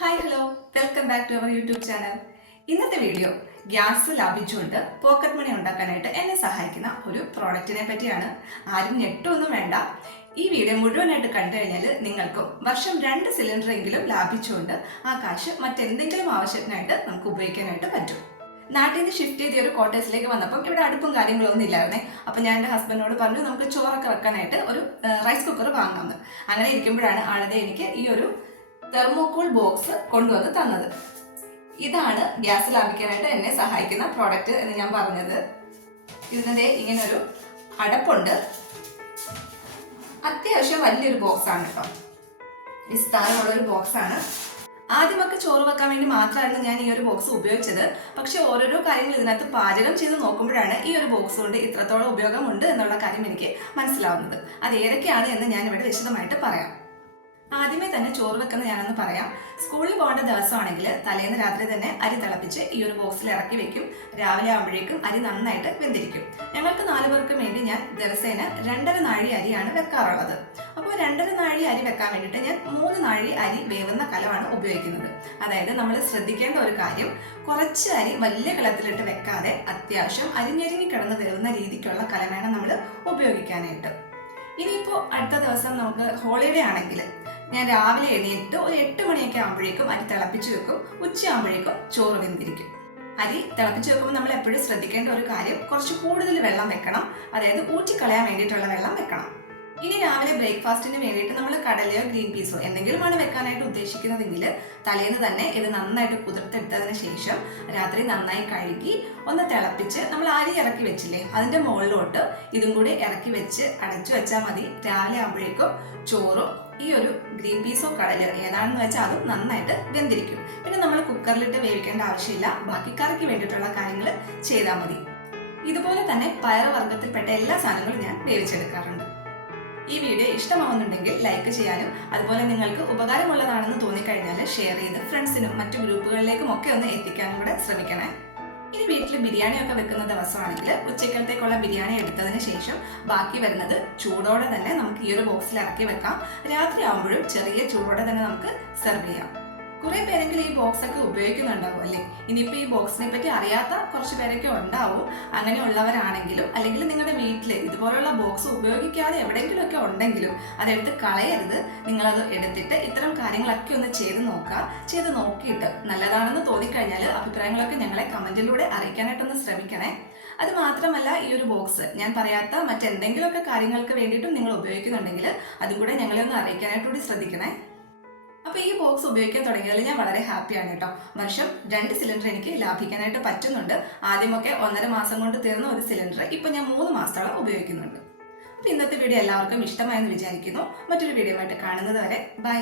Hi hello welcome back to our YouTube channel. ഇന്നത്തെ video gas ലാഭിച്ചുകൊണ്ട് pocket money ഉണ്ടാക്കാനായിട്ട് എന്നെ സഹായിക്കുന്ന ഒരു പ്രോഡക്റ്റിനെ പറ്റിയാണ്. ആരും ഞെട്ടൊന്നും വേണ്ട. ഈ വീഡിയോ മുഴുവനായിട്ട് കണ്ടു കഴിഞ്ഞാൽ നിങ്ങൾക്കും വർഷം 2 സിലിണ്ടറെങ്കിലും ലാഭിച്ചുകൊണ്ട് ആ കാശ് മറ്റെന്തെങ്കിലും ആവശ്യത്തിനായിട്ട് നമുക്ക് ഉപയോഗിക്കാനായിട്ട് പറ്റും. നാട്ടിൽ നിന്ന് ഷിഫ്റ്റ് ചെയ്ത ഒരു ക്വാർട്ടേഴ്സിലേക്ക് വന്നപ്പം ഇവിടെ അടുപ്പും കാര്യങ്ങളൊന്നും ഇല്ലായിരുന്നേ. അപ്പം ഞാൻ എൻ്റെ ഹസ്ബൻഡിനോട് പറഞ്ഞു നമുക്ക് ചോറൊക്കെ വെക്കാനായിട്ട് ഒരു റൈസ് കുക്കർ വാങ്ങാമെന്ന്. അങ്ങനെ ഇരിക്കുമ്പോഴാണ് ആളതെ എനിക്ക് ഈ ഒരു തെർമോകൂൾ ബോക്സ് കൊണ്ടുവന്ന് തന്നത്. ഇതാണ് ഗ്യാസ് ലാഭിക്കാനായിട്ട് എന്നെ സഹായിക്കുന്ന പ്രോഡക്റ്റ് എന്ന് ഞാൻ പറഞ്ഞത്. ഇതിനെ ഇങ്ങനൊരു അടപ്പുണ്ട്. അത്യാവശ്യം വലിയൊരു ബോക്സ് ആണ് കേട്ടോ. വിസ്താരമുള്ളൊരു ബോക്സ് ആണ്. ആദ്യമൊക്കെ ചോറ് വെക്കാൻ വേണ്ടി മാത്രമായിരുന്നു ഞാൻ ഈ ഒരു ബോക്സ് ഉപയോഗിച്ചത്. പക്ഷെ ഓരോരോ കാര്യങ്ങൾ ഇതിനകത്ത് പാചകം ചെയ്ത് നോക്കുമ്പോഴാണ് ഈ ഒരു ബോക്സ് കൊണ്ട് ഇത്രത്തോളം ഉപയോഗമുണ്ട് എന്നുള്ള കാര്യം എനിക്ക് മനസ്സിലാവുന്നത്. അത് ഏതൊക്കെയാണ് എന്ന് ഞാൻ ഇവിടെ വിശദമായിട്ട് പറയാം. ആദ്യമേ തന്നെ ചോറ് വെക്കുന്ന ഞാനൊന്ന് പറയാം. സ്കൂളിൽ പോകേണ്ട ദിവസമാണെങ്കിൽ തലേന്ന് രാത്രി തന്നെ അരി തിളപ്പിച്ച് ഈ ഒരു ബോക്സിൽ ഇറക്കി വെക്കും. രാവിലെ ആകുമ്പോഴേക്കും അരി നന്നായിട്ട് വെന്തിരിക്കും. ഞങ്ങൾക്ക് 4 പേർക്കും വേണ്ടി ഞാൻ ദിവസേന 2.5 നാഴി അരിയാണ് വെക്കാറുള്ളത്. അപ്പോൾ 2.5 നാഴി അരി വെക്കാൻ വേണ്ടിയിട്ട് ഞാൻ 3 നാഴി അരി വേവുന്ന കലമാണ് ഉപയോഗിക്കുന്നത്. അതായത് നമ്മൾ ശ്രദ്ധിക്കേണ്ട ഒരു കാര്യം, കുറച്ച് അരി വലിയ കലത്തിലിട്ട് വെക്കാതെ അത്യാവശ്യം അരിഞ്ഞരിഞ്ഞ് കിടന്ന് വേവുന്ന രീതിക്കുള്ള കല വേണം നമ്മൾ ഉപയോഗിക്കാനായിട്ട്. ഇനിയിപ്പോൾ അടുത്ത ദിവസം നമുക്ക് ഹോളിഡേ ആണെങ്കിൽ ഞാൻ രാവിലെ എണീറ്റ് ഒരു 8 മണിയൊക്കെ ആകുമ്പോഴേക്കും അരി തിളപ്പിച്ച് വെക്കും. ഉച്ചയാകുമ്പോഴേക്കും ചോറ് വെന്തിരിക്കും. അരി തിളപ്പിച്ച് വെക്കുമ്പോൾ നമ്മൾ എപ്പോഴും ശ്രദ്ധിക്കേണ്ട ഒരു കാര്യം, കുറച്ച് കൂടുതൽ വെള്ളം വെക്കണം. അതായത് ഊറ്റിക്കളയാൻ വേണ്ടിയിട്ടുള്ള വെള്ളം വെക്കണം. ഇനി രാവിലെ ബ്രേക്ക്ഫാസ്റ്റിന് വേണ്ടിയിട്ട് നമ്മൾ കടലയോ ഗ്രീൻ പീസോ എന്തെങ്കിലുമാണ് വെക്കാനായിട്ട് ഉദ്ദേശിക്കുന്നതെങ്കിൽ തലേന്ന് തന്നെ ഇത് നന്നായിട്ട് കുതിർത്തെടുത്തതിന് ശേഷം രാത്രി നന്നായി കഴുകി ഒന്ന് തിളപ്പിച്ച് നമ്മൾ അരി ഇറക്കി വെച്ചില്ലേ അതിൻ്റെ മുകളിലോട്ട് ഇതും കൂടി ഇറക്കി വെച്ച് അടച്ചു വെച്ചാൽ മതി. രാവിലെ ആകുമ്പോഴേക്കും ചോറും ഈ ഒരു ഗ്രീൻ പീസോ കടലോ ഏതാണെന്ന് വെച്ചാൽ അതും നന്നായിട്ട് വെന്തിരിക്കും. പിന്നെ നമ്മൾ കുക്കറിലിട്ട് വേവിക്കേണ്ട ആവശ്യമില്ല. ബാക്കി കറിക്ക് വേണ്ടിയിട്ടുള്ള കാര്യങ്ങൾ ചെയ്താൽ മതി. ഇതുപോലെ തന്നെ പയറുവർഗ്ഗത്തിൽപ്പെട്ട എല്ലാ സാധനങ്ങളും ഞാൻ വേവിച്ചെടുക്കാറുണ്ട്. ഈ വീഡിയോ ഇഷ്ടമാവുന്നുണ്ടെങ്കിൽ ലൈക്ക് ചെയ്യാനും അതുപോലെ നിങ്ങൾക്ക് ഉപകാരമുള്ളതാണെന്ന് തോന്നിക്കഴിഞ്ഞാൽ ഷെയർ ചെയ്ത് ഫ്രണ്ട്സിനും മറ്റു ഗ്രൂപ്പുകളിലേക്കും ഒക്കെ ഒന്ന് എത്തിക്കാനും കൂടെ ശ്രമിക്കണേ. ഇനി വീട്ടിൽ ബിരിയാണി ഒക്കെ വെക്കുന്ന ദിവസമാണെങ്കിൽ ഉച്ചക്കലത്തേക്കുള്ള ബിരിയാണി എടുത്തതിന് ശേഷം ബാക്കി വരുന്നത് ചൂടോടെ തന്നെ നമുക്ക് ഈ ഒരു ബോക്സിൽ ഇറക്കി വെക്കാം. രാത്രി ആകുമ്പോഴും ചെറിയ ചൂടോടെ തന്നെ നമുക്ക് സെർവ് ചെയ്യാം. കുറെ പേരെങ്കിലും ഈ ബോക്സ് ഒക്കെ ഉപയോഗിക്കുന്നുണ്ടാവും അല്ലേ? ഇനിയിപ്പോൾ ഈ ബോക്സിനെ പറ്റി അറിയാത്ത കുറച്ച് പേരൊക്കെ ഉണ്ടാവും. അങ്ങനെയുള്ളവരാണെങ്കിലും അല്ലെങ്കിൽ നിങ്ങളുടെ വീട്ടിൽ ഇതുപോലുള്ള ബോക്സ് ഉപയോഗിക്കാതെ എവിടെയെങ്കിലും ഒക്കെ ഉണ്ടെങ്കിലും അതെടുത്ത് കളയരുത്. നിങ്ങളത് എടുത്തിട്ട് ഇത്തരം കാര്യങ്ങളൊക്കെ ഒന്ന് ചെയ്ത് നോക്കുക. ചെയ്ത് നോക്കിയിട്ട് നല്ലതാണെന്ന് തോന്നിക്കഴിഞ്ഞാൽ അഭിപ്രായങ്ങളൊക്കെ ഞങ്ങളെ കമന്റിലൂടെ അറിയിക്കാനായിട്ടൊന്ന് ശ്രമിക്കണേ. അത് മാത്രമല്ല, ഈ ഒരു ബോക്സ് ഞാൻ പറയാത്ത മറ്റെന്തെങ്കിലുമൊക്കെ കാര്യങ്ങൾക്ക് വേണ്ടിയിട്ടും നിങ്ങൾ ഉപയോഗിക്കുന്നുണ്ടെങ്കിൽ അതും കൂടെ ഞങ്ങളെ ഒന്ന് അറിയിക്കാനായിട്ടുകൂടി ശ്രദ്ധിക്കണേ. അപ്പോൾ ഈ ബോക്സ് ഉപയോഗിക്കാൻ തുടങ്ങിയതിൽ ഞാൻ വളരെ ഹാപ്പിയാണ് കേട്ടോ. വർഷം 2 സിലിണ്ടർ എനിക്ക് ലാഭിക്കാനായിട്ട് പറ്റുന്നുണ്ട്. ആദ്യമൊക്കെ 1.5 മാസം കൊണ്ട് തീർന്ന ഒരു സിലിണ്ടർ ഇപ്പോൾ ഞാൻ 3 മാസത്തോളം ഉപയോഗിക്കുന്നുണ്ട്. അപ്പോൾ ഇന്നത്തെ വീഡിയോ എല്ലാവർക്കും ഇഷ്ടമായെന്ന് വിചാരിക്കുന്നു. മറ്റൊരു വീഡിയോ ആയിട്ട് കാണുന്നത് വരെ ബൈ.